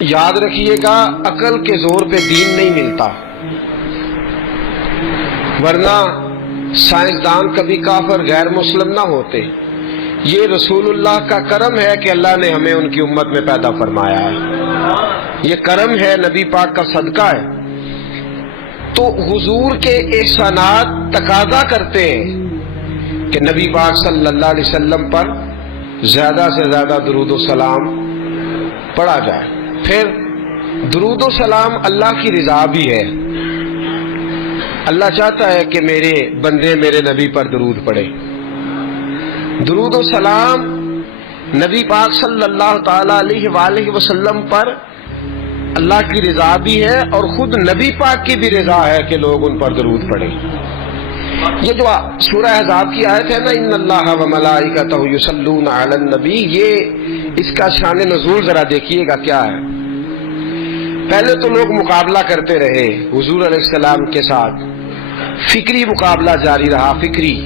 یاد رکھیے گا عقل کے زور پہ دین نہیں ملتا، ورنہ سائنسدان کبھی کافر غیر مسلم نہ ہوتے۔ یہ رسول اللہ کا کرم ہے کہ اللہ نے ہمیں ان کی امت میں پیدا فرمایا ہے، یہ کرم ہے، نبی پاک کا صدقہ ہے۔ تو حضور کے احسانات تقاضا کرتے ہیں کہ نبی پاک صلی اللہ علیہ وسلم پر زیادہ سے زیادہ درود و سلام پڑھا جائے۔ پھر درود و سلام اللہ کی رضا بھی ہے، اللہ چاہتا ہے کہ میرے بندے میرے نبی پر درود پڑھے۔ درود و سلام نبی پاک صلی اللہ تعالی علیہ وآلہ وسلم پر اللہ کی رضا بھی ہے، اور خود نبی پاک کی بھی رضا ہے کہ لوگ ان پر درود پڑھیں۔ یہ جو سورہ احزاب کی آیت ہے نا، ان اللہ و ملائکتہ یصلون علی النبی، یہ اس کا شان نزول ذرا دیکھیے گا کیا ہے۔ پہلے تو لوگ مقابلہ کرتے رہے حضور علیہ السلام کے ساتھ، فکری مقابلہ جاری رہا، فکری۔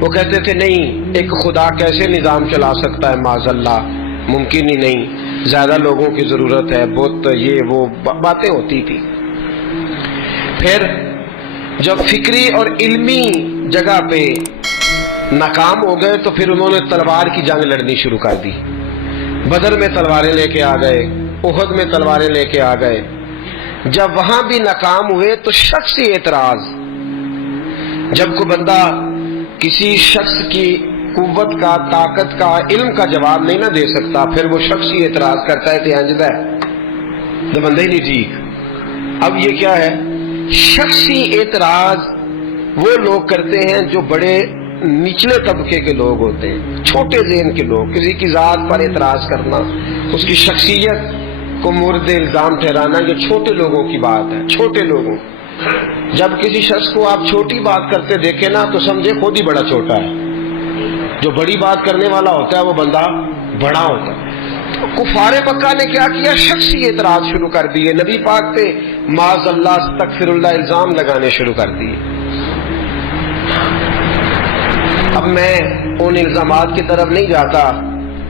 وہ کہتے تھے نہیں، ایک خدا کیسے نظام چلا سکتا ہے، معاذ اللہ، ممکن ہی نہیں، زیادہ لوگوں کی ضرورت ہے، بت یہ وہ باتیں ہوتی تھی۔ پھر جب فکری اور علمی جگہ پہ ناکام ہو گئے تو پھر انہوں نے تلوار کی جنگ لڑنی شروع کر دی، بدر میں تلواریں لے کے آ گئے، احد میں تلواریں لے کے آ گئے۔ جب وہاں بھی ناکام ہوئے تو شخصی اعتراض، جب کوئی بندہ کسی شخص کی قوت کا، طاقت کا، علم کا جواب نہیں نہ دے سکتا، پھر وہ شخصی اعتراض کرتا ہے کہ انجدہ ہے تو بندہ ہی نہیں ٹھیک۔ اب یہ کیا ہے؟ شخصی اعتراض وہ لوگ کرتے ہیں جو بڑے نچلے طبقے کے لوگ ہوتے ہیں، چھوٹے ذہن کے لوگ، کسی کی ذات پر اعتراض کرنا، اس کی شخصیت کو مورد الزام ٹھہرانا، یہ چھوٹے لوگوں کی بات ہے، چھوٹے لوگوں۔ جب کسی شخص کو آپ چھوٹی بات کرتے دیکھیں نا تو سمجھے خود ہی بڑا چھوٹا ہے، جو بڑی بات کرنے والا ہوتا ہے وہ بندہ بڑا ہوتا ہے۔ تو کفار مکہ نے کیا کیا؟ شخصی اعتراض شروع کر دیے، نبی پاک پہ معاذ اللہ استغفر اللہ الزام لگانے شروع کر دیے۔ اب میں ان الزامات کی طرف نہیں جاتا،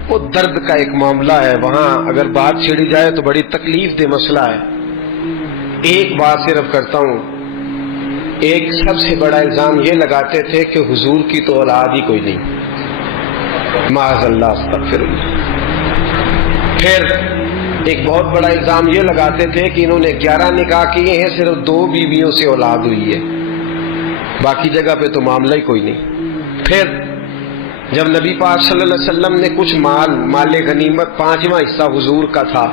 وہ درد کا ایک معاملہ ہے، وہاں اگر بات چھیڑی جائے تو بڑی تکلیف دہ مسئلہ ہے۔ ایک بات صرف کرتا ہوں، ایک سب سے بڑا الزام یہ لگاتے تھے کہ حضور کی تو اولاد ہی کوئی نہیں، معاذ اللہ استغفر اللہ۔ پھر ایک بہت بڑا الزام یہ لگاتے تھے کہ انہوں نے 11 نکاح کیے ہیں، صرف 2 بیویوں سے اولاد ہوئی ہے، باقی جگہ پہ تو معاملہ ہی کوئی نہیں۔ پھر جب نبی پاک صلی اللہ علیہ وسلم نے کچھ مال غنیمت 5واں حصہ حضور کا تھا،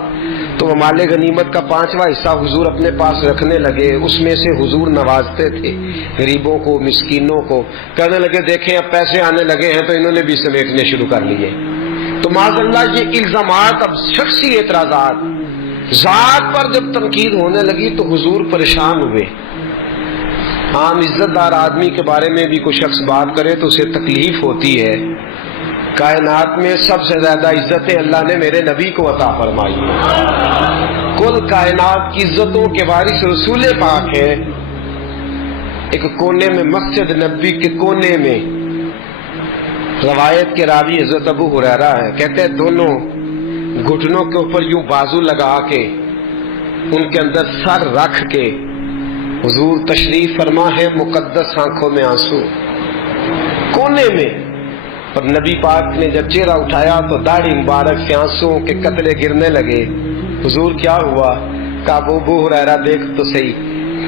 تو وہ مال غنیمت کا 5واں حصہ حضور اپنے پاس رکھنے لگے، اس میں سے حضور نوازتے تھے غریبوں کو، مسکینوں کو، کہنے لگے دیکھیں اب پیسے آنے لگے ہیں تو انہوں نے بھی سمیٹنے شروع کر لیے۔ تو معاذ اللہ یہ الزامات، اب شخصی اعتراضات، ذات پر جب تنقید ہونے لگی تو حضور پریشان ہوئے۔ عام عزت دار آدمی کے بارے میں بھی کوئی شخص بات کرے تو اسے تکلیف ہوتی ہے۔ کائنات میں سب سے زیادہ عزتیں اللہ نے میرے نبی کو عطا فرمائی ہیں، کل کائنات کی عزتوں کے وارث رسول پاک ہے۔ ایک کونے میں مسجد نبی کے کونے میں روایت کے راوی حضرت ابو ہریرہ ہے، کہتے ہیں دونوں گھٹنوں کے اوپر یوں بازو لگا کے ان کے اندر سر رکھ کے حضور تشریف فرما ہے، مقدس آنکھوں میں آنسو، کونے میں۔ اور نبی پاک نے جب چہرہ اٹھایا تو داڑھی مبارک سے آنسوؤں کے قطرے گرنے لگے۔ حضور کیا ہوا؟ کہا ابو ہریرہ دیکھ تو صحیح،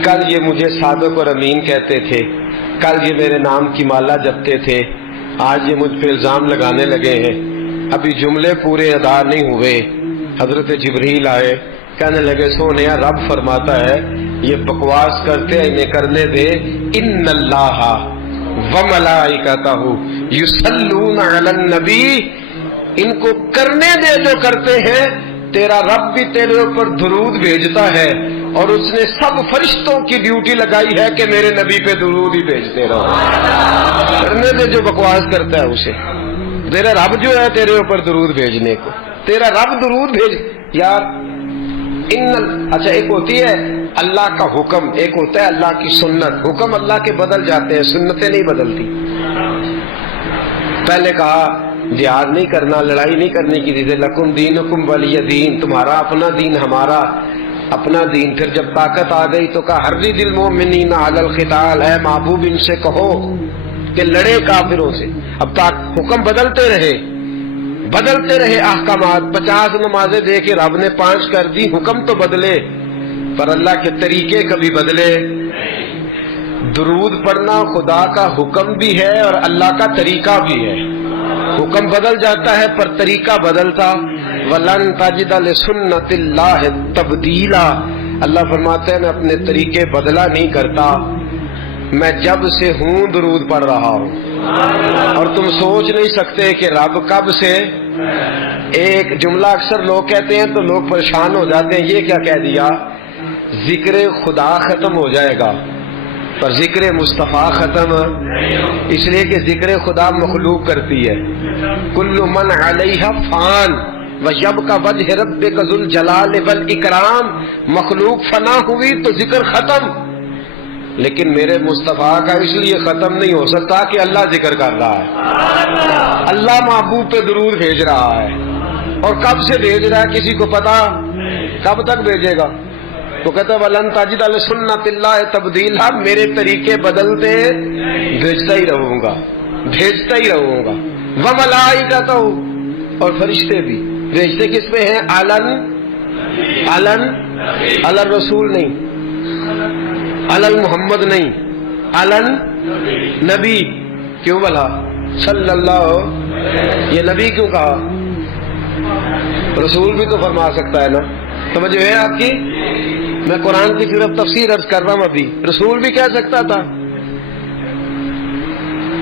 کل یہ مجھے صادق اور امین کہتے تھے، کل یہ میرے نام کی مالا جپتے تھے، آج یہ مجھ پہ الزام لگانے لگے ہیں، ابھی جملے پورے ادا نہیں ہوئے۔ حضرت جبریل آئے، کہنے لگے سونیا رب فرماتا ہے یہ بکواس کرتے ہیں، انہیں کرنے دے، ان اللہ وملائکتہ یصلون علی النبی، ان کو کرنے دے جو کرتے ہیں، تیرا رب بھی تیرے اوپر درود بھیجتا ہے، اور اس نے سب فرشتوں کی ڈیوٹی لگائی ہے کہ میرے نبی پہ درود ہی بھیجتے رہو۔ کرنے دے جو بکواس کرتا ہے اسے، تیرا رب جو ہے تیرے اوپر درود بھیجنے کو، تیرا رب درود بھیج یار۔ اچھا ایک ہوتی ہے اللہ کا حکم، ایک ہوتا ہے اللہ کی سنت۔ حکم اللہ کے بدل جاتے ہیں، سنتیں نہیں بدلتی۔ پہلے کہا جہاد نہیں کرنا، لڑائی نہیں کرنی کسی سے، لکم دینکم ولی دین، تمہارا اپنا دین ہمارا اپنا دین۔ پھر جب طاقت آ گئی تو کہا حرِّض المؤمنین علی القتال، اے محبوب ان سے کہو کہ لڑے کافروں سے۔ اب حکم بدلتے رہے احکامات، 50 نمازیں دے کے رب نے 5 کر دی، حکم تو بدلے پر اللہ کے طریقے کبھی بدلے۔ درود پڑھنا خدا کا حکم بھی ہے اور اللہ کا طریقہ بھی ہے، حکم بدل جاتا ہے پر طریقہ بدلتا۔ وَلَن تَجِدَ لِسُنَّتِ اللَّهِ تَبْدِيلًا، اللہ فرماتے ہیں میں اپنے طریقے بدلا نہیں کرتا، میں جب سے ہوں درود پڑھ رہا ہوں۔ اور تم سوچ نہیں سکتے کہ رب کب سے، ایک جملہ اکثر لوگ کہتے ہیں تو لوگ پریشان ہو جاتے ہیں، یہ کیا کہہ دیا، ذکر خدا ختم ہو جائے گا پر ذکر مصطفیٰ ختم، اس لیے کہ ذکر خدا مخلوق کرتی ہے۔ کل من علیہا فان ویبقی وجہ ربک ذو الجلال والاکرام، مخلوق فنا ہوئی تو ذکر ختم، لیکن میرے مصطفیٰ کا اس لیے ختم نہیں ہو سکتا کہ اللہ ذکر کر رہا ہے، اللہ محبوب پہ درود بھیج رہا ہے، اور کب سے بھیج رہا ہے کسی کو پتا، کب تک بھیجے گا؟ تو کہتا ہے وَلَن تَجِدَ لِسُنَّتِ اللَّهِ تَبْدِيلًا، میرے طریقے بدلتے بھیجتا ہی رہوں گا، بھیجتا ہی رہوں گا۔ وَمَلَائِكَتُهُ، اور فرشتے بھی بھیجتے کس پہ ہیں؟ علی الرسول نہیں، علی محمد نہیں، علی نبی۔ کیوں بھلا صلی اللہ، یہ نبی کیوں کہا؟ رسول بھی تو فرما سکتا ہے نا، توجہ ہے آپ کی؟ میں قرآن کی صرف تفسیر عرض کر رہا ہوں، ابھی رسول بھی کہہ سکتا تھا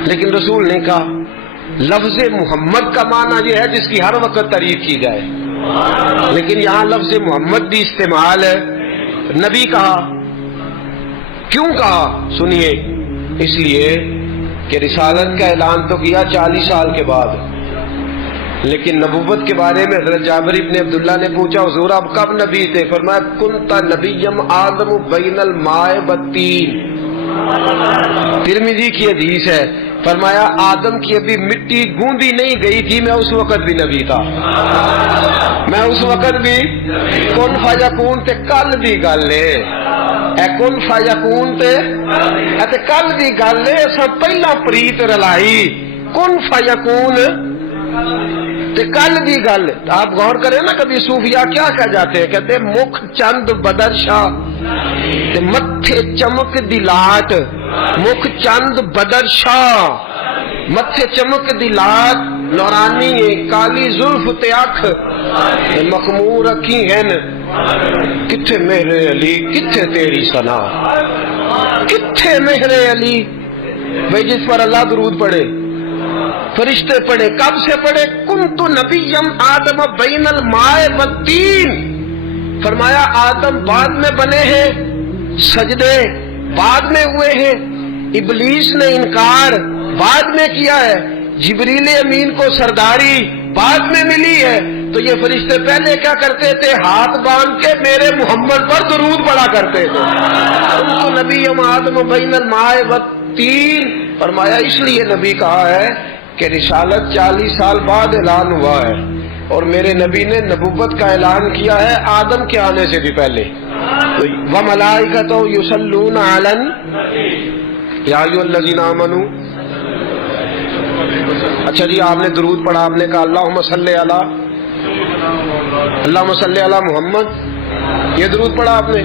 لیکن رسول نے کہا۔ لفظ محمد کا معنی یہ ہے جس کی ہر وقت تعریف کی جائے، لیکن یہاں لفظ محمد بھی استعمال ہے، نبی کہا۔ کیوں کہا سنیے، اس لیے کہ رسالت کا اعلان تو کیا 40 سال کے بعد، لیکن نبوت کے بارے میں حضرت جابر ابن عبداللہ نے پوچھا حضور آپ کب نبی تھے؟ فرمایا کنت نبیم آدم بین الماء والطین، ترمذی کی حدیث ہے، فرمایا آدم کی ابھی مٹی گوندی نہیں گئی تھی، میں اس وقت بھی نبی تھا، میں اس وقت بھی کن فیکون تے کل دی گل ہے، اے کن فیکون تے کل دی گل ہے، اساں پہلا پریت رلائی کن فیکون تے کل دی گل۔ آپ غور کریں نا، کبھی صوفیاء کیا کہہ جاتے ہیں، کہتے ہیں مکھ چند بدر شاہ تے متھے چمک دی لاٹ، مکھ چند بدر شاہ متھے چمک دی لاٹ، نورانی کالی زلف تے اکھ مخمور اکھی ہیں، کتھے میرے علی کتھے تیری ثنا، کتھے میرے علی۔ بھئی جس پر اللہ درود پڑھے، فرشتے پڑھے، کب سے پڑھے؟ کنت نبیم آدم بین الماء والطین، فرمایا آدم بعد میں بنے ہیں، سجدے بعد میں ہوئے ہیں، ابلیس نے انکار بعد میں کیا ہے، جبریل امین کو سرداری بعد میں ملی ہے، تو یہ فرشتے پہلے کیا کرتے تھے؟ ہاتھ باندھ کے میرے محمد پر درود پڑا کرتے تھے۔ کنت نبیم آدم بین الماء والطین، فرمایا اس لیے نبی کہا ہے کہ رسالت 40 سال بعد اعلان ہوا ہے، اور میرے نبی نے نبوت کا اعلان کیا ہے آدم کے آنے سے بھی پہلے۔ وَمَلَائِكَتُهُ يُصَلُّونَ عَلَى النَّبِيِّ يَا أَيُّهَا الَّذِينَ آمَنُوا۔ اچھا جی، آپ نے درود پڑھا، آپ نے کہا اللہم صلی علی محمد، یہ درود پڑھا آپ نے۔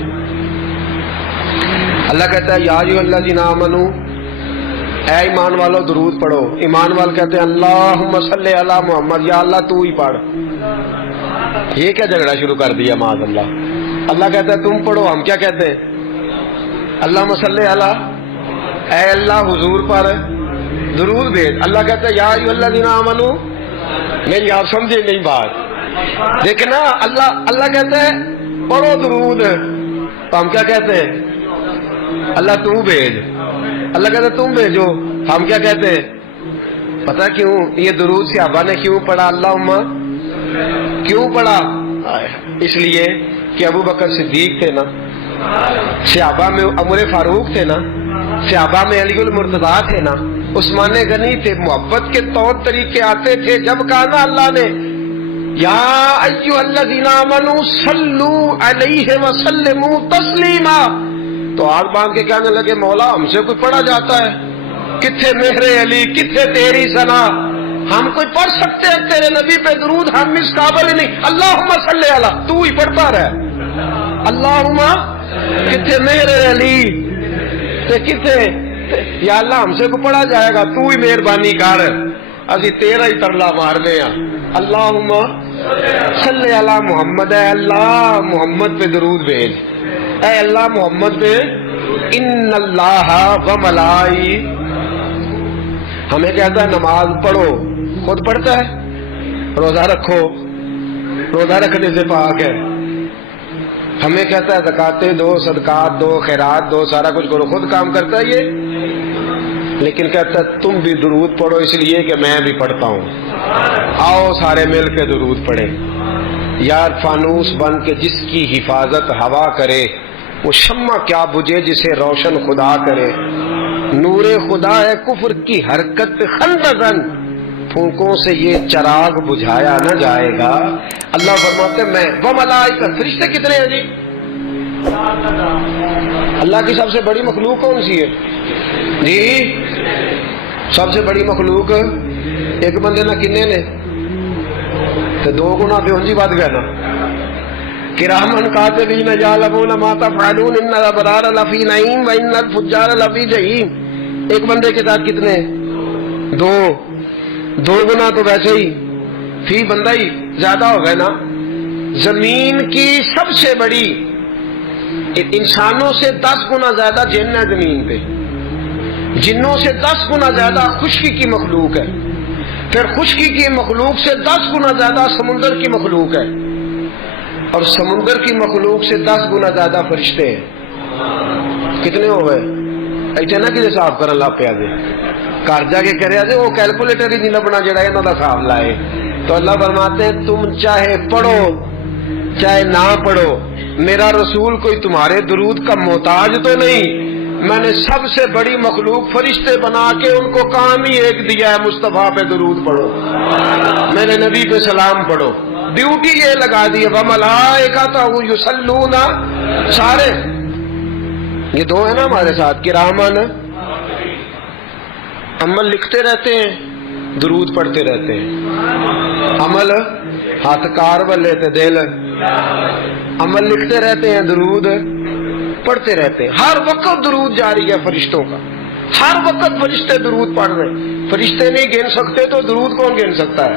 اللہ کہتا ہے یا ایھا الذین آمنوا، اے ایمان والو درود پڑھو۔ ایمان وال کہتے ہیں اللہم صلی علی محمد، یا اللہ تو ہی پڑھ۔ یہ کیا جھگڑا شروع کر دیا معاذ اللہ۔ اللہ کہتا ہے تم پڑھو، ہم کیا کہتے ہیں؟ اللہم صلی علی، اے اللہ حضور پر درود بھیج۔ اللہ کہتا ہے یا ایھا الذین آمنوا، میری آپ سمجھے نہیں بات، دیکھنا اللہ کہتا ہے پڑھو درود، تو ہم کیا کہتے ہیں؟ اللہ تو بھیج۔ اللہ کہتا ہے تم بھیجو، ہم کیا کہتے ہیں؟ پتہ کیوں یہ درود صحابہ نے کیوں پڑھا؟ اللہم کیوں پڑھا؟ اس لیے کہ ابو بکر صدیق تھے نا، صحابہ میں عمر فاروق تھے نا، صحابہ میں علی المرتضیٰ تھے نا، عثمان غنی تھے، محبت کے طور طریقے آتے تھے. جب کہا نا اللہ نے یا ایھا الذین آمنوا صلوا علیہ وسلموا تسلیما، تو ہاتھ باندھ کے کہنے لگے مولا ہم سے کوئی پڑھا جاتا ہے؟ کتھے مہر علی، کتھے تیری ثنا؟ ہم کوئی پڑھ سکتے ہیں تیرے نبی پہ درود؟ ہم اس قابل ہی نہیں. اللہم صلی علی، تو ہی پڑھتا رہ. اللہم کتھے مہر علی تے کتھے یا اللہ ہم سے کو پڑھا جائے گا، تو ہی مہربانی کر، اسی تیرا ہی ترلا مارنے ہیں. اللہم صلی علی محمد، اے اللہ محمد پہ درود بھیج، اے اللہ محمد پہ. ان اللہ و ملائی، ہمیں کہتا ہے نماز پڑھو، خود پڑھتا ہے. روزہ رکھو، روزہ رکھنے سے پاک ہے. ہمیں کہتا ہے زکاتیں دو، صدقات دو، خیرات دو، سارا کچھ کرو، خود کام کرتا ہے یہ. لیکن کہتا ہے تم بھی درود پڑھو اس لیے کہ میں بھی پڑھتا ہوں. آؤ سارے مل کے درود پڑھیں. یار فانوس بن کے جس کی حفاظت ہوا کرے، وہ شمع کیا بجھے جسے روشن خدا کرے. نور خدا ہے کفر کی حرکت خندقن، پھونکوں سے یہ چراغ بجھایا نہ جائے گا. اللہ فرماتے میں وہ ملائکہ، فرشتے کتنے ہیں جی؟ اللہ کی سب سے بڑی مخلوق کون سی ہے جی؟ سب سے بڑی مخلوق ایک بندے نہ کنے نے تو دو گنا بھی ہونجی بات گئے نا. کرامن کاتبین یعلمون ما تفعلون ان الابرار لفی نعیم و ان الفجار لفی جحیم. ایک بندے کے ساتھ کتنے؟ دو گنا تو ویسے ہی فی بندہ ہی زیادہ ہو گئے نا. زمین کی سب سے بڑی، انسانوں سے 10 گنا زیادہ جن ہے زمین پہ، جنوں سے 10 گنا زیادہ خشکی کی مخلوق ہے، پھر خشکی کی مخلوق سے 10 گنا زیادہ سمندر کی مخلوق ہے، اور سمندر کی مخلوق سے 10 گنا زیادہ فرشتے ہیں. کتنے ہو گئے؟ ایسے نہ کسی صاف کرن لا پیا دے گھر جا کے کرے دے وہ کیلکولیٹر ہی نہیں لبنا جڑا انہاں دا حساب لائے. تو اللہ فرماتے ہیں تم چاہے پڑھو چاہے نہ پڑھو، میرا رسول کوئی تمہارے درود کا محتاج تو نہیں. میں نے سب سے بڑی مخلوق فرشتے بنا کے ان کو کام ہی ایک دیا ہے، مصطفیٰ پہ درود پڑھو، میرے نبی پہ سلام پڑھو. ڈیوٹی یہ لگا دی ہے وَمَلَائِكَتُهُ يُصَلُّونَ. سارے یہ دو ہیں نا ہمارے ساتھ، کرامن عمل لکھتے رہتے ہیں، درود پڑھتے رہتے ہیں. عمل ہاتھ کار والے تے دل، عمل لکھتے رہتے ہیں، درود پڑھتے رہتے ہیں. ہر وقت درود جاری ہے فرشتوں کا، ہر وقت فرشتے درود پڑھ رہے ہیں. فرشتے نہیں گن سکتے تو درود کون گن سکتا ہے؟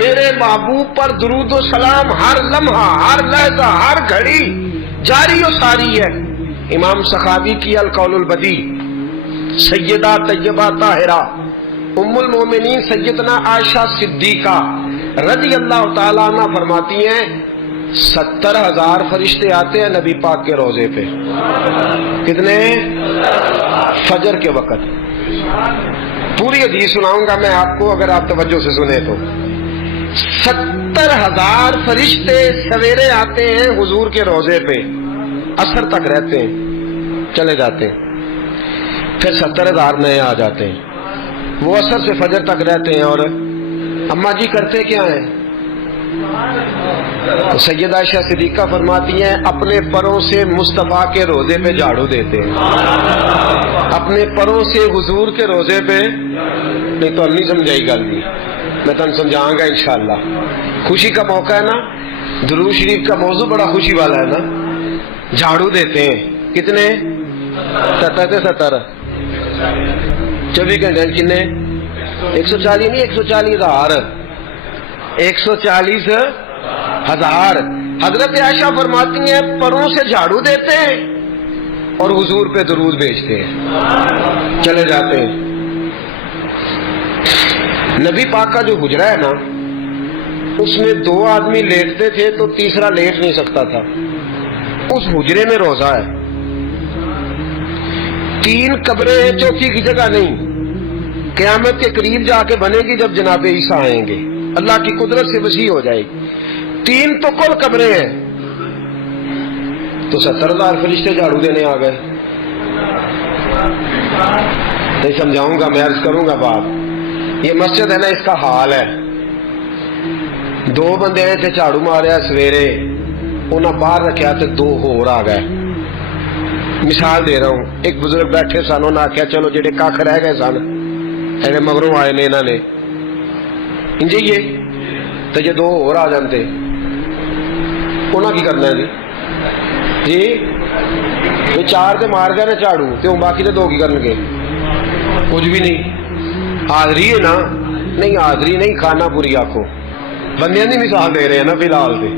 میرے محبوب پر درود و سلام ہر لمحہ، ہر لحظہ، ہر گھڑی جاری و ساری ہے. امام سخاوی کی القول البدی، سیدہ طیبہ طاہرہ ام المومنین سیدنا عائشہ صدیقہ رضی اللہ تعالیٰ عنہ فرماتی ہیں 70,000 فرشتے آتے ہیں نبی پاک کے روضے پہ. کتنے؟ فجر کے وقت. پوری حدیث سناؤں گا میں آپ کو اگر آپ توجہ سے سنیں تو. 70,000 فرشتے سویرے آتے ہیں حضور کے روضے پہ، عصر تک رہتے ہیں، چلے جاتے ہیں. پھر 70,000 نئے آ جاتے ہیں، وہ عصر سے فجر تک رہتے ہیں. اور اماں جی کرتے کیا ہیں؟ تو سیدہ عائشہ صدیقہ فرماتی ہیں اپنے پروں سے مصطفیٰ کے روضے پہ جھاڑو دیتے ہیں، اپنے پروں سے حضور کے روضے پہ. نہیں تو نہیں سمجھائی گل نہیں، میں تم سمجھاؤں گا انشاءاللہ. خوشی کا موقع ہے نا، درود شریف کا موضوع بڑا خوشی والا ہے نا. جھاڑو دیتے ہیں کتنے؟ 70 24 گھنٹے کنے؟ 140 نہیں، 140,000، 140,000. حضرت عائشہ فرماتی ہیں پروں سے جھاڑو دیتے ہیں اور حضور پہ درود بھیجتے ہیں، چلے جاتے ہیں. نبی پاک کا جو حجرہ ہے نا، اس میں 2 آدمی لیٹتے تھے تو تیسرا لیٹ نہیں سکتا تھا. اس حجرے میں روزہ ہے، 3 قبریں ہیں، چوتھی کی جگہ نہیں. قیامت کے قریب جا کے بنے گی جب جناب عیسیٰ آئیں گے، اللہ کی قدرت سے وسیع ہو جائے گی. 3 تو کل قبریں ہیں، تو 70,000 فرشتے جھاڑو دینے آ گئے. نہیں سمجھاؤں گا، میں عرض کروں گا بات. یہ مسجد ہے نا، اس کا حال ہے. دو بندے آئے تھے جھاڑو ماریا سویرے، انہیں باہر رکھا تو دو ہور آ گئے. مثال دے رہا ہوں. ایک بزرگ بیٹھے سن، انہوں نے آخیا چلو جڑے کھ رہ گئے سن ایویں مگروں آئے نے انہوں نے انجیے تو جی دو ہور آ جاندے انہاں کی کرنا ہے جی یہ چار تے مار گئے نا جھاڑو تے ہن باقی تے دو کی کرن گے؟ کچھ بھی نہیں. حاضری ہے نا، نہیں حاضری نہیں، کھانا پوری آکھو. بندیاں دی مثال دے رہے ہیں نا فی الحال تے.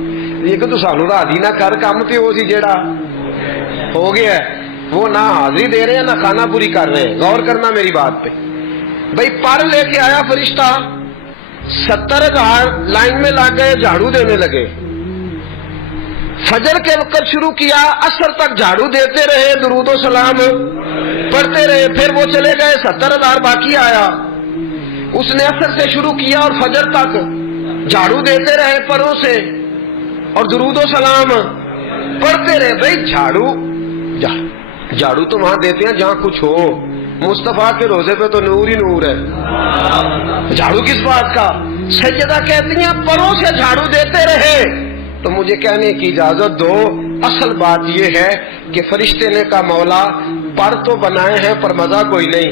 یہ کہ تو سانو راضی نہ کر کم تے وہ سی جیڑا ہو گیا ہے، وہ نہ حاضری دے رہے ہیں نہ کھانا پوری کر رہے ہیں. غور کرنا میری بات پہ. بھائی پر لے کے آیا فرشتہ، 70,000 لائن میں لگ گئے، جھاڑو دینے لگے. فجر کے وقت شروع کیا، عصر تک جھاڑو دیتے رہے، درود و سلام پڑھتے رہے. پھر وہ چلے گئے، 70,000 باقی آیا. اس نے عصر سے شروع کیا اور فجر تک جھاڑو دیتے رہے پروں سے اور درود و سلام پڑھتے رہے. بھائی جھاڑو تو وہاں دیتے ہیں جہاں کچھ ہو. مصطفیٰ کے روزے پہ تو نور ہی نور ہے. جھاڑو کس بات کا؟ سیدہ کہتی ہیں پروں سے جھاڑو دیتے رہے. تو مجھے کہنے کی اجازت دو، اصل بات یہ ہے کہ فرشتے نے کہا مولا پر تو بنائے ہیں پر مزہ کوئی نہیں،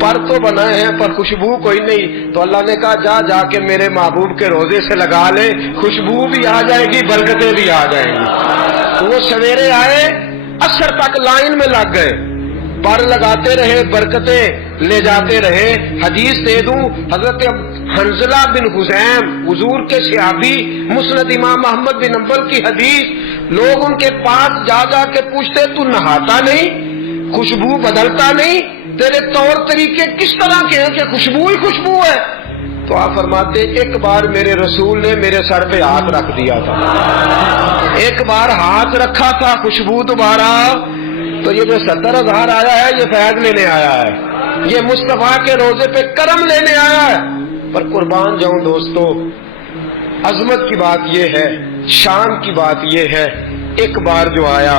پر تو بنائے ہیں پر خوشبو کوئی نہیں. تو اللہ نے کہا جا کے میرے محبوب کے روزے سے لگا لے، خوشبو بھی آ جائے گی، برکتیں بھی آ جائیں گی. تو وہ سویرے آئے، عصر تک لائن میں لگ گئے، پر لگاتے رہے، برکتیں لے جاتے رہے. حدیث دے دوں، حضرت حنظلہ بن حزیم حضور کے صحابی، مسند امام احمد بن حنبل کی حدیث. لوگ ان کے پاس جا کے پوچھتے تو نہاتا نہیں، خوشبو بدلتا نہیں، تیرے طور طریقے کس طرح کے ہیں کہ خوشبو ہی خوشبو ہے؟ تو آپ فرماتے ایک بار میرے رسول نے میرے سر پہ ہاتھ رکھ دیا تھا، ایک بار ہاتھ رکھا تھا، خوشبو دوبارہ. تو یہ جو 70,000 آیا ہے یہ فیض لینے آیا ہے، یہ مصطفیٰ کے روزے پہ کرم لینے آیا ہے. پر قربان جاؤں دوستو، عظمت کی بات یہ ہے، شان کی بات یہ ہے، ایک بار جو آیا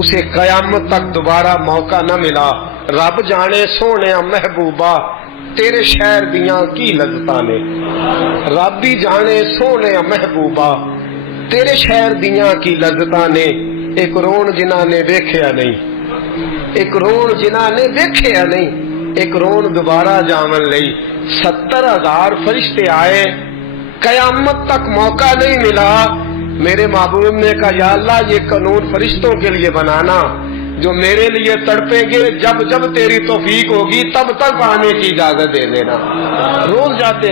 اسے قیامت تک دوبارہ موقع نہ ملا. رب جانے سونے محبوبہ تیرے شہر دیاں کی لذتاں نے، رب بھی جانے سونے محبوبہ تیرے شہر دیاں کی لذتاں نے. ایک رون جنہاں نے ویکھیا نہیں، ایک رون جنہاں نے ویکھیا نہیں، ایک رون دوبارہ جاون لئی. 70,000 فرشتے آئے، قیامت تک موقع نہیں ملا. میرے محبوب نے کہا یا اللہ یہ قانون فرشتوں کے لیے بنانا جو میرے لیے تڑپیں گے، جب جب تیری توفیق ہوگی تب تک آنے کی اجازت دے دینا. روز جاتے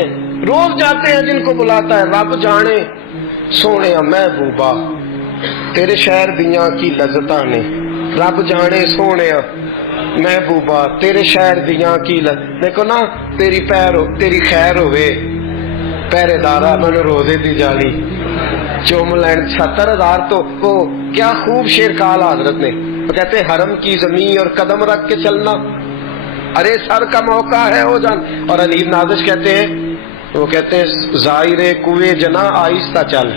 ہیں جن کو بلاتا ہے. رب جانے سونے محبوبہ تیرے شہر دیاں کی لذتاں نے، رب جانے سونے محبوبہ تیرے شہر دیاں کی دیکھو نا، تیری خیر ہوئے پہرے دارا من روزے دی جالی چوم لین. 70,000 تو وہ کیا خوب شیر کہا حضرت نے. وہ کہتے ہیں حرم کی زمین اور قدم رکھ کے چلنا، ارے سر کا موقع ہے ہو جان. اور علی نازش کہتے ہیں، وہ کہتے ہیں ظاہر کوئے جنا آہستہ چل.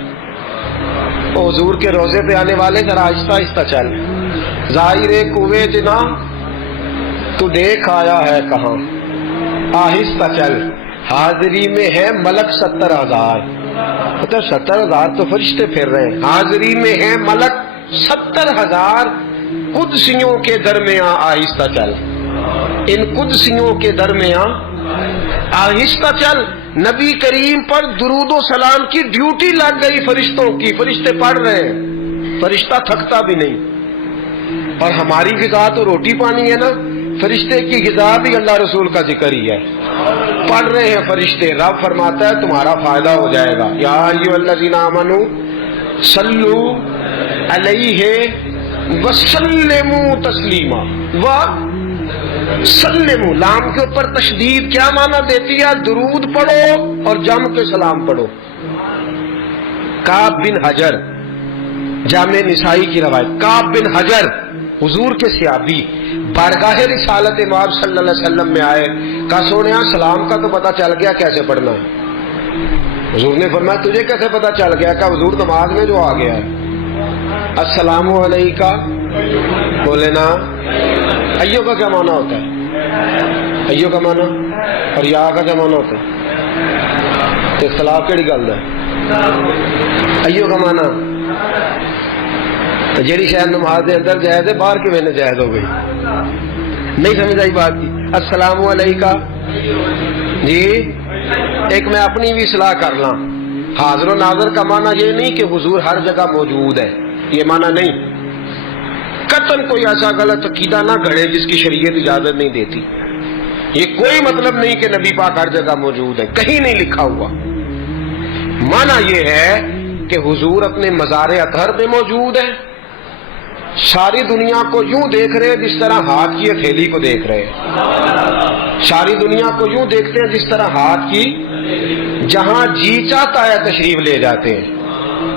حضور کے روزے پہ آنے والے ذرا آہستہ آہستہ چل. ظاہر کوئے جنا تو دیکھ آیا ہے کہاں، آہستہ چل. حاضری میں ہے ملک 70,000، مطلب 70,000 تو فرشتے پھر رہے ہیں. حاضری میں ہے ملک 70,000. قدسیوں کے درمیان آہستہ چل، ان قدسیوں کے درمیان آہستہ چل. نبی کریم پر درود و سلام کی ڈیوٹی لگ گئی فرشتوں کی، فرشتے پڑھ رہے ہیں، فرشتہ تھکتا بھی نہیں. اور ہماری غذا تو روٹی پانی ہے نا، فرشتے کی غذا بھی اللہ رسول کا ذکر ہی ہے. پڑھ رہے ہیں فرشتے. رب فرماتا ہے تمہارا فائدہ ہو جائے گا. یا ایھا الذین آمنوا صلو علیہ وسلموا تسلیما. سلموا لام کے اوپر تشدید کیا معنی دیتی ہے؟ درود پڑھو اور جم کے سلام پڑھو. کعب بن حجر، جامع نسائی کی روایت، کعب بن حجر حضور کے صحابی بارگاہ رسالت امام صلی اللہ علیہ وسلم میں آئے. کہا سونیا سلام کا تو پتہ چل گیا کیسے پڑھنا ہے. حضور نے فرمایا تجھے کیسے پتہ چل گیا؟ کہا حضور نماز میں جو آ گیا ہے السلام علیکم، بولے نا. ایو کا کیا معنی ہوتا ہے؟ ایو کا مانا اور یا کا کیا مانا ہوتا ہے؟ تو اختلاف کیڑی گل ہے؟ ایو کا مانا تو جیڑی شاید نماز دے اندر جائز ہے باہر کیویں ناجائز ہو گئی؟ نہیں سمجھ آئی بات کی؟ السلام علیکم جی، ایک میں اپنی بھی اصلاح کر لاں، حاضر و ناظر کا معنی یہ نہیں کہ حضور ہر جگہ موجود ہے، یہ معنی نہیں۔ قطعاً کوئی ایسا غلط عقیدہ نہ گھڑے جس کی شریعت اجازت نہیں دیتی۔ یہ کوئی مطلب نہیں کہ نبی پاک ہر جگہ موجود ہے، کہیں نہیں لکھا ہوا۔ معنی یہ ہے کہ حضور اپنے مزار اطہر میں موجود ہے، ساری دنیا کو یوں دیکھ رہے جس طرح ہاتھ کی ہتھیلی کو دیکھ رہے ہیں، ساری دنیا کو یوں دیکھتے ہیں جس طرح ہاتھ کی، جہاں جی چاہتا ہے تشریف لے جاتے ہیں۔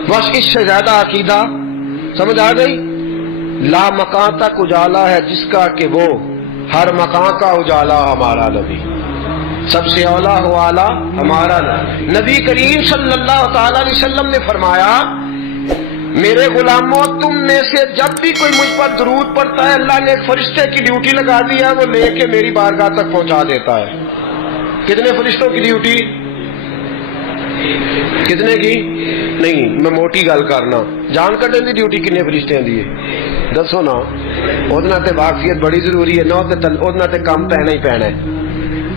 بس اس سے زیادہ عقیدہ سمجھ آ گئی؟ لا مکان تک اجالا ہے جس کا کہ وہ ہر مکان کا اجالا ہمارا نبی، سب سے اولا ہو اعلیٰ ہمارا نبی کریم صلی اللہ تعالی علیہ وسلم نے فرمایا، میرے غلاموں تم میں سے جب بھی کوئی مجھ پر درود پڑتا ہے اللہ نے ایک فرشتے کی ڈیوٹی لگا دی ہے، وہ لے کے میری بارگاہ تک پہنچا دیتا ہے۔ کتنے فرشتوں کی ڈیوٹی؟ کتنے کی؟ نہیں میں موٹی گل کرنا، جان کٹنے دی ڈیوٹی کنے فرشتے دی ہے دسو نا؟ ادنا تے واقفیت بڑی ضروری ہے نا، ادنا تے کام پہنا ہی پہنا ہے،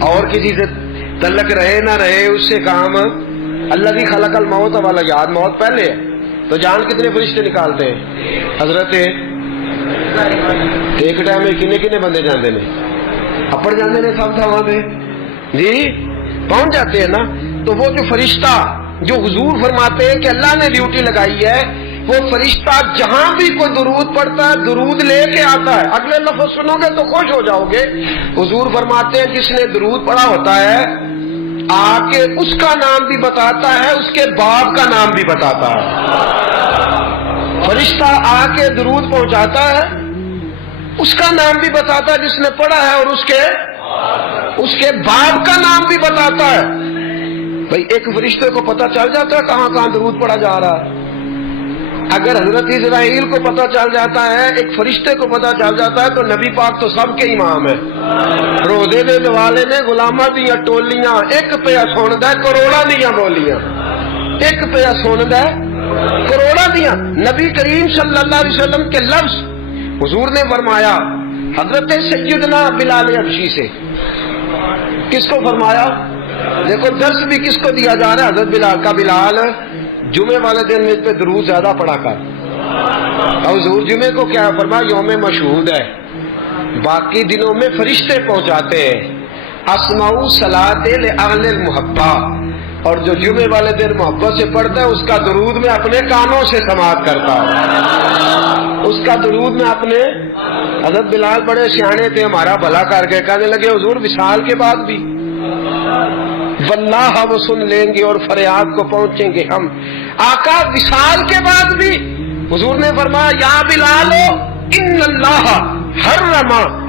اور کسی سے تعلق رہے نہ رہے اس سے کام۔ اللہ کی خلق الموت والا یاد، موت پہلے ہے تو جان کتنے فرشتے نکالتے ہیں؟ حضرت ایک ٹائم میں کنے کنے بندے جاندے نے؟ اپڑ جاندے نے سب تھاواں دے جی پہنچ جاتے ہیں نا۔ تو وہ جو فرشتہ جو حضور فرماتے ہیں کہ اللہ نے ڈیوٹی لگائی ہے، وہ فرشتہ جہاں بھی کوئی درود پڑتا ہے درود لے کے آتا ہے۔ اگلے لفظ سنو گے تو خوش ہو جاؤ گے۔ حضور فرماتے ہیں جس نے درود پڑھا ہوتا ہے آ کے اس کا نام بھی بتاتا ہے، اس کے باپ کا نام بھی بتاتا ہے۔ فرشتہ آ کے درود پہنچاتا ہے، اس کا نام بھی بتاتا ہے جس نے پڑھا ہے، اور اس کے باپ کا نام بھی بتاتا ہے۔ بھئی ایک فرشتے کو پتہ چل جاتا ہے کہاں کہاں درود پڑھا جا رہا ہے۔ اگر حضرت اسرائیل کو پتہ چل جاتا ہے، ایک فرشتے کو پتہ چل جاتا ہے، تو نبی پاک تو سب کے امام ہے۔ روزے دے والے نے غلاماں دیاں ٹولیاں ایک پیا سندا ہے کروڑاں دیاں بولیاں، ایک پیا سندا ہے کروڑاں دیاں۔ نبی کریم صلی اللہ علیہ وسلم کے لفظ حضور نے فرمایا حضرت سیدنا بلال حبشی سے، کس کو فرمایا؟ دیکھو درس بھی کس کو دیا جا رہا ہے؟ حضرت بلال کا۔ بلال جمعے والے دن مجھ پہ درود زیادہ پڑھا کر۔ اور حضور جمعے کو کیا فرمایا؟ یوم مشہود ہے، باقی دنوں میں فرشتے پہنچاتے ہیں۔ اسمعوا صلاۃ لأہل المحبہ، اور جو جمعے والے دن محبت سے پڑھتا ہے اس کا درود میں اپنے کانوں سے سماعت کرتا ہوں، اس کا درود میں اپنے۔ حضرت بلال بڑے سیانے تھے، ہمارا بھلا کر کے کہنے لگے حضور وصال کے بعد بھی واللہ وہ سن لیں گے اور فریاد کو پہنچیں گے ہم۔ آقا وصال کے بعد بھی حضور نے فرمایا یا بلال ان اللہ حرم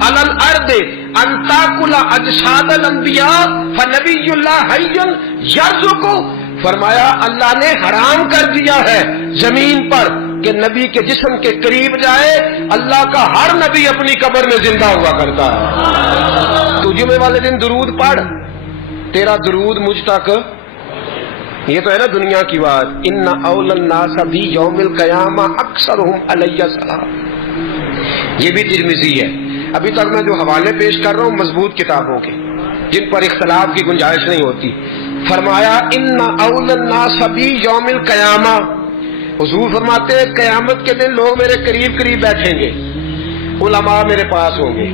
علی الارض ان تاکل اجساد الانبیاء فنبی اللہ حی یرزق، فرمایا اللہ نے حرام کر دیا ہے زمین پر کہ نبی کے جسم کے قریب جائے، اللہ کا ہر نبی اپنی قبر میں زندہ ہوا کرتا ہے۔ تو جمعے والے دن درود پڑھ، تیرا درود مجھ تک، یہ تو ہے نا دنیا کی بات۔ ان اول الناس بھی یوم القیامہ اکثرہم علی السلام، یہ بھی ترمذی ہے۔ ابھی تک میں جو حوالے پیش کر رہا ہوں مضبوط کتابوں کے جن پر اختلاف کی گنجائش نہیں ہوتی۔ فرمایا ان اول الناس بھی یوم القیامہ، حضور فرماتے ہیں قیامت کے دن لوگ میرے قریب قریب بیٹھیں گے، علماء میرے پاس ہوں گے،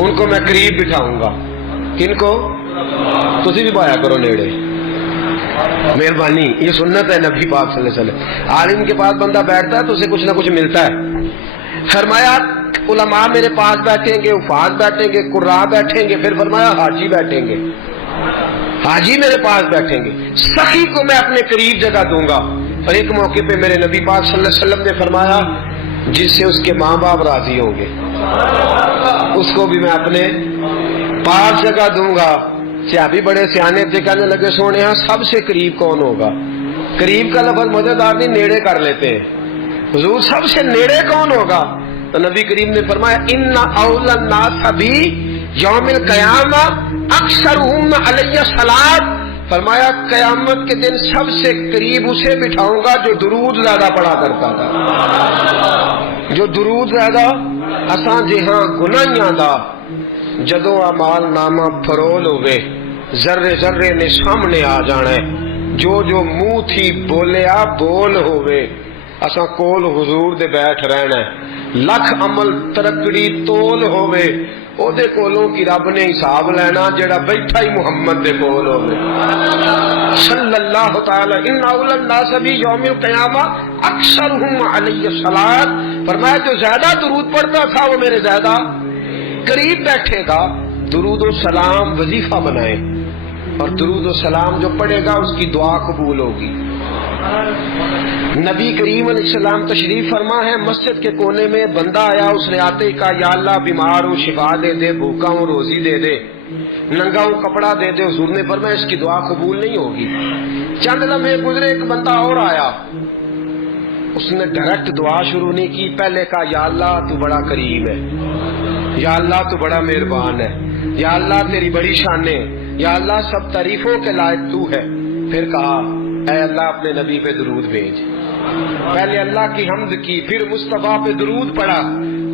ان کو میں قریب بٹھاؤں گا۔ کن کو؟ تسی بھی پایا کرو نیڑے، مہربانی، یہ سنت ہے نبی پاک صلی اللہ علیہ وسلم۔ عالم کے پاس بندہ بیٹھتا ہے تو اسے کچھ نہ کچھ ملتا ہے۔ فرمایا علماء میرے پاس بیٹھیں گے، حفاظ بیٹھیں گے، قراء بیٹھیں گے، پھر فرمایا حاجی بیٹھیں گے، حاجی میرے پاس بیٹھیں گے، سخی کو میں اپنے قریب جگہ دوں گا۔ اور ایک موقع پہ میرے نبی پاک صلی اللہ علیہ وسلم نے فرمایا جس سے اس کے ماں باپ راضی ہوں گے اس کو بھی میں اپنے پاس جگہ دوں گا۔ صحابی بڑے سیانے تھے، کہنے لگے سونے ہاں سب سے قریب کون ہوگا؟ قریب کا لفظ مزیدار نہیں، نیڑے کر لیتے ہیں۔ حضور سب سے نیڑے کون ہوگا؟ تو نبی کریم نے فرمایا ان اول الناس بھی یوم القیامہ اکثرہم علیہ صلاۃ، فرمایا قیامت کے دن سب سے قریب اسے بٹھاؤں گا جو درود زیادہ پڑھا کرتا تھا، جو درود زیادہ اساں جہاں گناہیاں دا جدوں اعمال نامہ فرول ہوئے ذرے ذرے نے سامنے آ جانا ہے، جو جو منہ تھی بولیا بول ہوئے اساں کول حضور دے بیٹھ رہنا ہے، لکھ عمل ترکڑی تول ہوئے او دے کولوں کی رب نے حساب لینا جڑا بیٹھا ہی محمد دے کول ہوئے صلی اللہ تعالی ان اول الناس بھی یوم القیامہ اکثرہم علیہ الصلاۃ، فرمایا جو زیادہ درود پڑھتا تھا وہ میرے زیادہ قریب بیٹھے گا۔ درود و سلام وظیفہ بنائے، اور درود و سلام جو پڑھے گا اس کی دعا قبول ہوگی۔ نبی کریم علیہ السلام تشریف فرما ہے، مسجد کے کونے میں بندہ آیا، اس نے آتے ہی کہا یا اللہ بیمار ہوں شفا دے دے، بھوکا ہوں روزی دے دے، ننگا ہوں کپڑا دے دے۔ حضور نے فرمایا اس کی دعا قبول نہیں ہوگی۔ چند لمحے گزرے، ایک بندہ اور آیا، اس نے ڈائریکٹ دعا شروع نہیں کی، پہلے کہا یا اللہ تو بڑا کریم ہے، یا اللہ تو بڑا مہربان ہے، یا اللہ تیری بڑی شانیں، یا اللہ سب تعریفوں کے لائق تو ہے۔ پھر کہا اے اللہ اپنے نبی پہ درود بھیج۔ پہلے اللہ کی حمد کی، پھر مصطفیٰ پہ درود پڑھا۔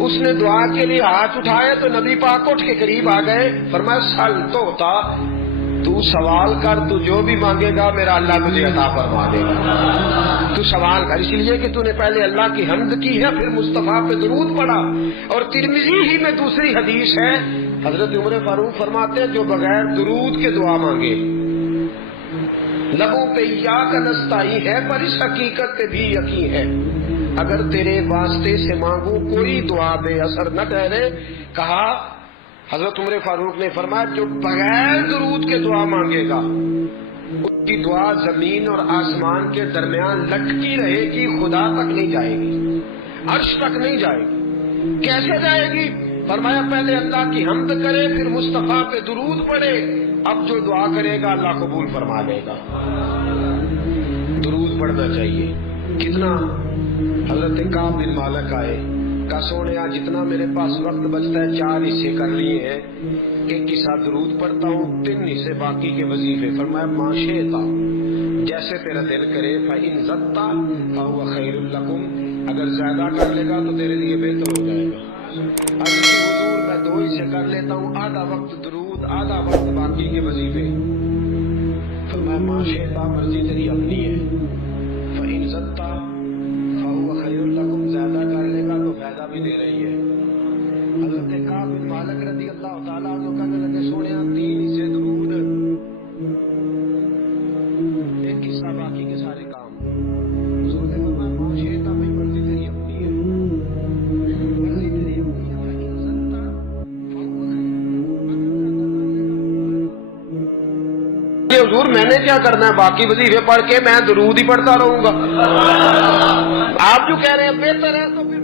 اس نے دعا کے لیے ہاتھ اٹھائے تو نبی پاک اٹھ کے قریب آ گئے، فرمایا سل تو ہوتا، تو سوال کر، تو جو بھی مانگے گا میرا اللہ تجھے عطا فرما دے گا۔ تو سوال کر، اس لیے کہ تو نے پہلے اللہ کی حمد کی ہے، پھر مصطفیٰ پہ درود پڑھا۔ اور ترمذی ہی میں دوسری حدیث ہے، حضرت عمر فاروق فرماتے ہیں جو بغیر درود کے دعا مانگے لبوں پہ ایاک نستعین ہے پر اس حقیقت پہ بھی یقین ہے، اگر تیرے واسطے سے مانگوں کوئی دعا بے اثر نہ ٹھہرے۔ کہا حضرت عمر فاروق نے فرمایا جو بغیر درود کے دعا مانگے گا اس کی دعا زمین اور آسمان کے درمیان لٹکی رہے گی، خدا تک نہیں جائے گی، عرش تک نہیں جائے گی۔ کیسے جائے گی؟ فرمایا پہلے اللہ کی حمد کرے، پھر مصطفیٰ پہ درود پڑھے، اب جو دعا کرے گا اللہ قبول فرما لے گا۔ درود پڑھنا چاہیے۔ کتنا حضرت کعب بن مالک آئے، کہا سونیا جتنا میرے پاس وقت بچتا ہے 4 حصے کر لیے ہیں، ایک حصہ درود پڑھتا ہوں، 3 حصے باقی کے وظیفے۔ فرمایا ما شئتا، جیسے تیرا دل کرے، فإن زدت فهو خیر لکم، اگر زیادہ کر لے گا تو تیرے لیے بہتر ہو جائے گا۔ اب کی حضور میں 2 حصے کر لیتا ہوں، آدھا وقت درود، آدھا وقت باقی کے وظیفے۔ فرمایا ما شئتا، مرضی تیری اپنی ہے، فإن زدت فهو خیر لکم، زیادہ کر لے گا تو فائدہ بھی دے رہی ہے۔ حضرت کعب بن مالک رضی اللہ تعالیٰ عنہ کہنے لگے سونیا 3 حصے درود، ایک حصہ باقی کے سارے کام۔ حضور نے فرمایا ما شئتا، بھائی مرضی تیری اپنی ہے، مرضی تیری اپنی ہے، فإن زدت فهو خیر۔ حضور میں نے کیا کرنا ہے، باقی وظیفے پڑھ کے میں درود ہی پڑھتا رہوں گا۔ آپ جو کہہ رہے ہیں بہتر ہے تو پھر